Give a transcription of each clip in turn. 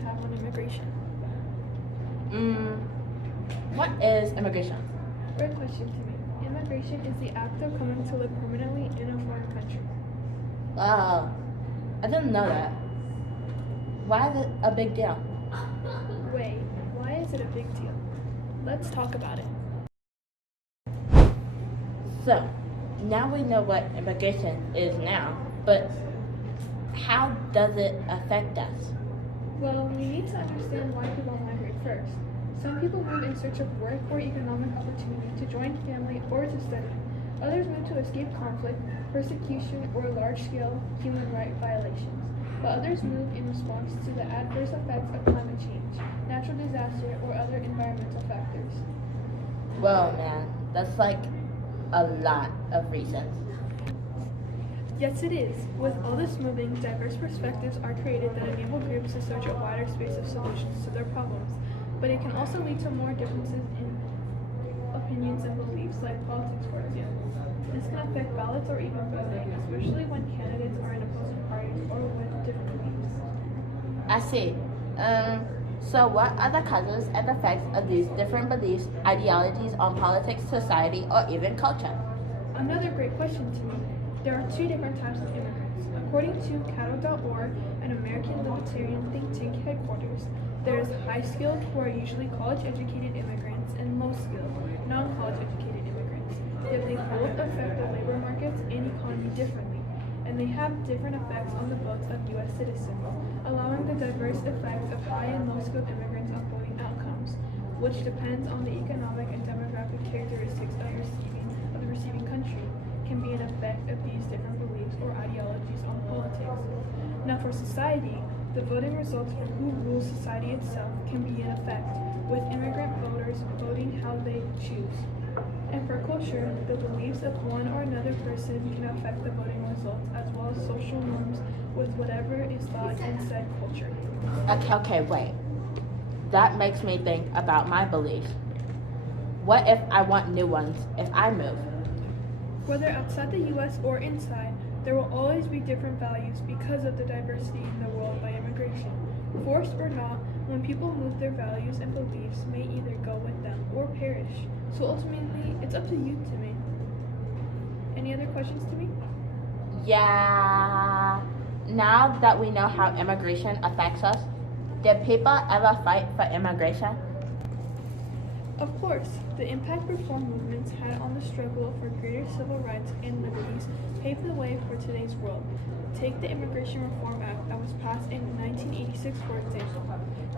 have on immigration? What is immigration? Great question to me. Immigration is the act of coming to live permanently in a foreign country. Wow, I didn't know that. Why is it a big deal? Wait, why is it a big deal? Let's talk about it. So, now we know what immigration is now, but how does it affect us? Well, we need to understand why people migrate first. Some people move in search of work or economic opportunity to join family or to study. Others move to escape conflict, persecution, or large-scale human rights violations. But others move in response to the adverse effects of climate change, natural disaster, or other environmental factors. Well, man, that's like a lot of reasons. Yes, it is. With all this moving, diverse perspectives are created that enable groups to search a wider space of solutions to their problems. But it can also lead to more differences in opinions and beliefs, like politics, for example. This can affect ballots or even voting, especially when candidates are in opposing parties or with different beliefs. I see. So what are the causes and effects of these different beliefs, ideologies on politics, society, or even culture? Another great question to me. There are two different types of immigrants. According to Cato.org, an American libertarian think tank headquarters, there is high-skilled, who are usually college-educated immigrants, and low-skilled, non-college educated immigrants. Yet they both affect the labor markets and economy differently, and they have different effects on the votes of U.S. citizens, allowing the diverse effects of high and low-skilled immigrants on voting outcomes, which depends on the economic and demographic characteristics of the receiving country, can be an effect of these different beliefs or ideologies on politics. Now for society, the voting results for who rules society itself can be in effect, with immigrant voters voting how they choose. And for culture, the beliefs of one or another person can affect the voting results, as well as social norms with whatever is thought in said culture. Okay, wait. That makes me think about my beliefs. What if I want new ones if I move? Whether outside the U.S. or inside, there will always be different values because of the diversity in the world by immigration. Forced or not, when people move, their values and beliefs may either go with them or perish. So ultimately, it's up to you to me. Any other questions to me? Yeah. Now that we know how immigration affects us, did people ever fight for immigration? Of course, the impact reform movements had on the struggle for greater civil rights and liberties paved the way for today's world. Take the Immigration Reform Act that was passed in 1986, for example.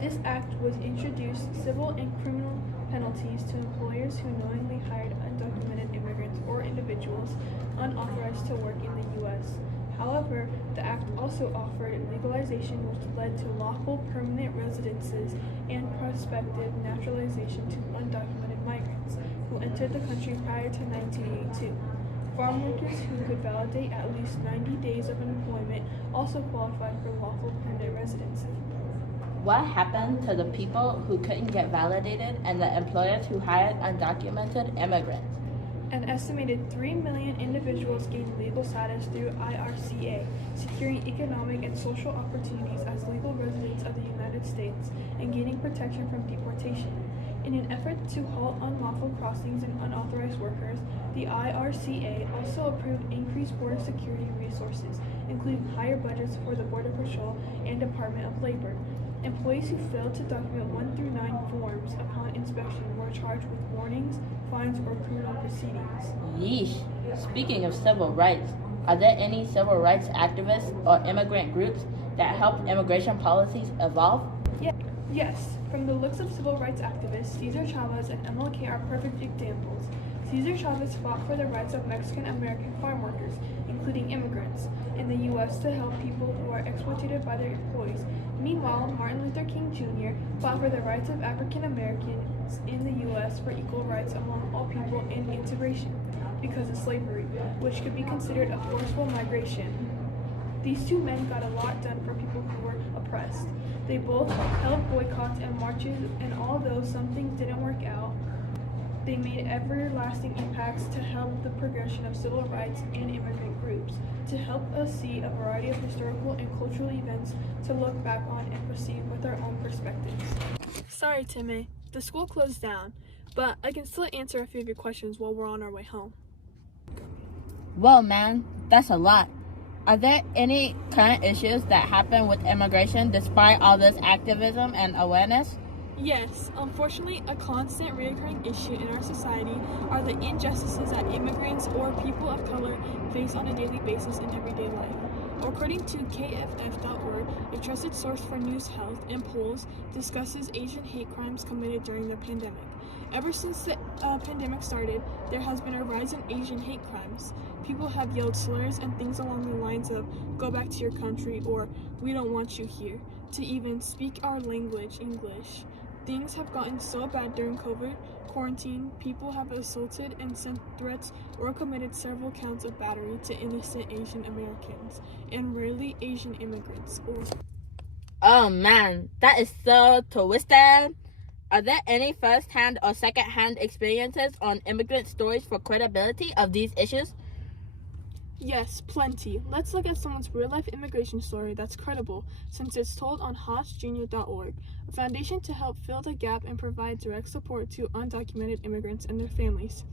This act was introduced civil and criminal penalties to employers who knowingly hired undocumented immigrants or individuals unauthorized to work in the U.S. However, the act also offered legalization, which led to lawful permanent residences and prospective naturalization to undocumented migrants who entered the country prior to 1982. Farm workers who could validate at least 90 days of employment also qualified for lawful permanent residency. What happened to the people who couldn't get validated and the employers who hired undocumented immigrants? An estimated 3 million individuals gained legal status through IRCA, securing economic and social opportunities as legal residents of the United States and gaining protection from deportation. In an effort to halt unlawful crossings and unauthorized workers, the IRCA also approved increased border security resources, including higher budgets for the Border Patrol and Department of Labor. Employees who failed to document 1 through 9 forms upon inspection were charged with warnings, fines, or criminal proceedings. Yeesh. Speaking of civil rights, are there any civil rights activists or immigrant groups that helped immigration policies evolve? Yes, from the looks of civil rights activists, Cesar Chavez and MLK are perfect examples. Cesar Chavez fought for the rights of Mexican-American farm workers, including immigrants, in the U.S. to help people who are exploited by their employees. Meanwhile, Martin Luther King Jr. fought for the rights of African Americans in the U.S. for equal rights among all people and integration, because of slavery, which could be considered a forceful migration. These two men got a lot done for people who were oppressed. They both held boycotts and marches, and although some things didn't work out, they made everlasting impacts to help the progression of civil rights and immigrant groups, to help us see a variety of historical and cultural events to look back on and proceed with our own perspectives. Sorry, Timmy, the school closed down, but I can still answer a few of your questions while we're on our way home. Well, man, that's a lot. Are there any current issues that happen with immigration despite all this activism and awareness? Yes, unfortunately, a constant recurring issue in our society are the injustices that immigrants or people of color face on a daily basis in everyday life. According to KFF.org, a trusted source for news, health, and polls discusses Asian hate crimes committed during the pandemic. Ever since the pandemic started, there has been a rise in Asian hate crimes. People have yelled slurs and things along the lines of, "Go back to your country," or "We don't want you here," to even "Speak our language, English." Things have gotten so bad during COVID quarantine, people have assaulted and sent threats or committed several counts of battery to innocent Asian Americans, and rarely Asian immigrants. Oh man, that is so twisted. Are there any first-hand or second-hand experiences on immigrant stories for credibility of these issues? Yes, plenty. Let's look at someone's real-life immigration story that's credible, since it's told on HotchJr.org, a foundation to help fill the gap and provide direct support to undocumented immigrants and their families.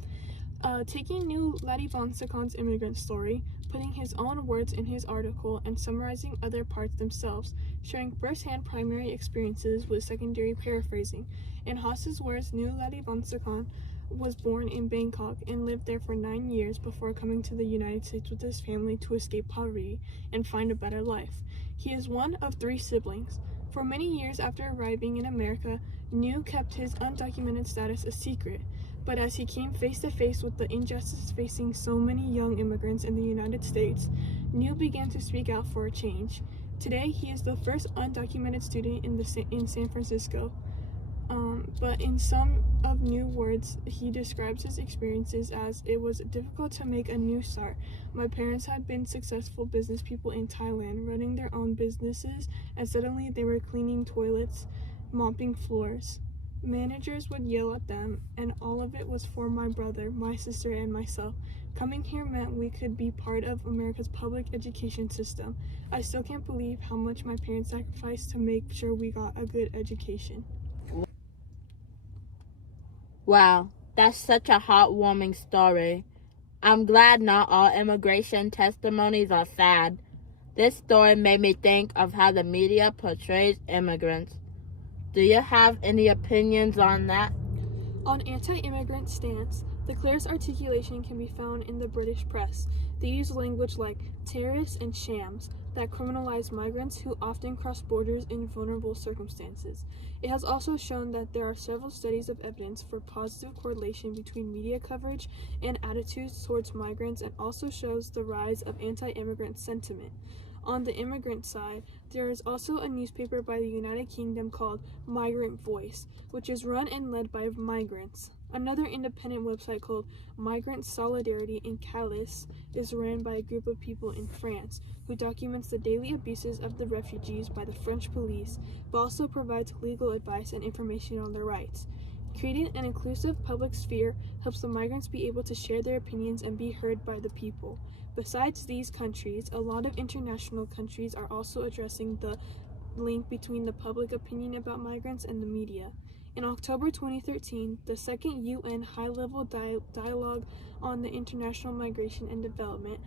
Taking New Ladivonsakon's immigrant story, putting his own words in his article, and summarizing other parts themselves, sharing first-hand primary experiences with secondary paraphrasing. In Haas's words, New Ladivonsakon was born in Bangkok and lived there for 9 years before coming to the United States with his family to escape poverty and find a better life. He is one of 3 siblings. For many years after arriving in America, New kept his undocumented status a secret, but as he came face to face with the injustice facing so many young immigrants in the United States, New began to speak out for a change. Today, he is the first undocumented student in San Francisco. But in some of New words, he describes his experiences as, "It was difficult to make a new start. My parents had been successful business people in Thailand, running their own businesses, and suddenly they were cleaning toilets, mopping floors. Managers would yell at them, and all of it was for my brother, my sister, and myself. Coming here meant we could be part of America's public education system. I still can't believe how much my parents sacrificed to make sure we got a good education." Wow, that's such a heartwarming story. I'm glad not all immigration testimonies are sad. This story made me think of how the media portrays immigrants. Do you have any opinions on that? On anti-immigrant stance, the clearest articulation can be found in the British press. They use language like terrorists and shams that criminalize migrants who often cross borders in vulnerable circumstances. It has also shown that there are several studies of evidence for positive correlation between media coverage and attitudes towards migrants, and also shows the rise of anti-immigrant sentiment. On the immigrant side, there is also a newspaper by the United Kingdom called Migrant Voice, which is run and led by migrants. Another independent website called Migrant Solidarity in Calais is ran by a group of people in France who documents the daily abuses of the refugees by the French police, but also provides legal advice and information on their rights. Creating an inclusive public sphere helps the migrants be able to share their opinions and be heard by the people. Besides these countries, a lot of international countries are also addressing the link between the public opinion about migrants and the media. In October 2013, the second UN high-level dialogue on the international migration and development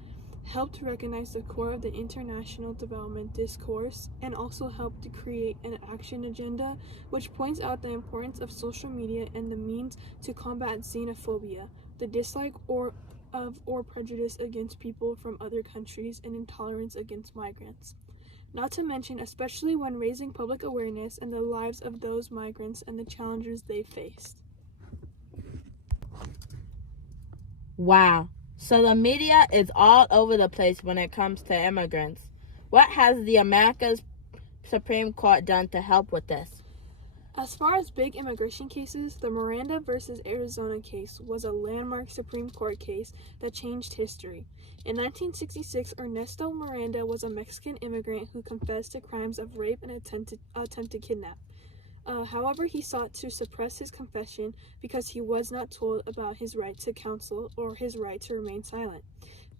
helped recognize the core of the international development discourse, and also helped to create an action agenda which points out the importance of social media and the means to combat xenophobia, the dislike or prejudice against people from other countries, and intolerance against migrants. Not to mention, especially when raising public awareness and the lives of those migrants and the challenges they faced. Wow. So the media is all over the place when it comes to immigrants. What has the America's Supreme Court done to help with this? As far as big immigration cases, the Miranda versus Arizona case was a landmark Supreme Court case that changed history. In 1966, Ernesto Miranda was a Mexican immigrant who confessed to crimes of rape and attempt to kidnap. However, he sought to suppress his confession because he was not told about his right to counsel or his right to remain silent.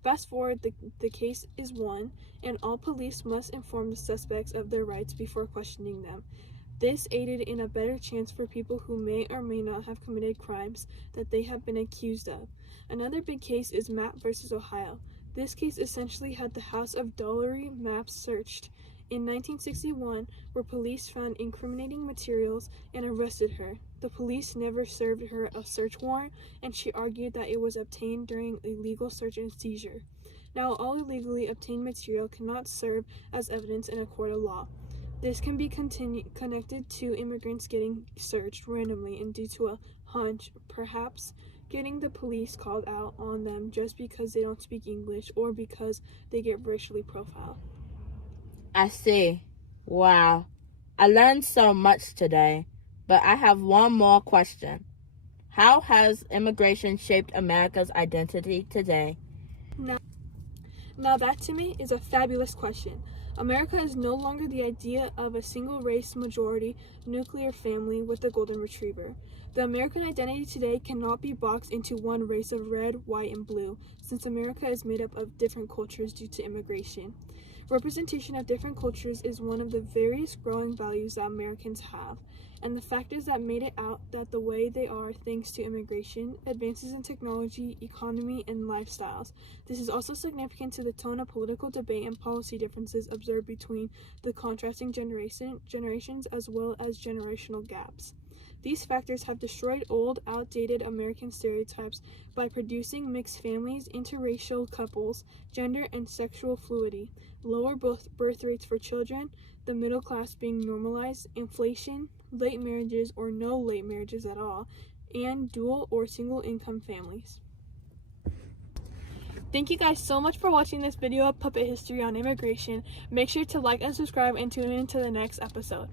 Fast forward, the case is won, and all police must inform the suspects of their rights before questioning them. This aided in a better chance for people who may or may not have committed crimes that they have been accused of. Another big case is Mapp versus Ohio. This case essentially had the house of Dollary Mapp searched in 1961, where police found incriminating materials and arrested her. The police never served her a search warrant, and she argued that it was obtained during a legal search and seizure. Now, all illegally obtained material cannot serve as evidence in a court of law. This can be connected to immigrants getting searched randomly and due to a hunch, perhaps getting the police called out on them just because they don't speak English or because they get racially profiled. I see. Wow. I learned so much today, but I have one more question. How has immigration shaped America's identity today? Now that to me is a fabulous question. America is no longer the idea of a single race majority nuclear family with a golden retriever. The American identity today cannot be boxed into one race of red, white, and blue, since America is made up of different cultures due to immigration. Representation of different cultures is one of the various growing values that Americans have, and the factors that made it out that the way they are thanks to immigration, advances in technology, economy, and lifestyles. This is also significant to the tone of political debate and policy differences observed between the contrasting generations as well as generational gaps. These factors have destroyed old, outdated American stereotypes by producing mixed families, interracial couples, gender and sexual fluidity, lower birth rates for children, the middle class being normalized, inflation, late marriages or no late marriages at all, and dual or single income families. Thank you guys so much for watching this video of Puppet History on immigration. Make sure to like and subscribe and tune in to the next episode.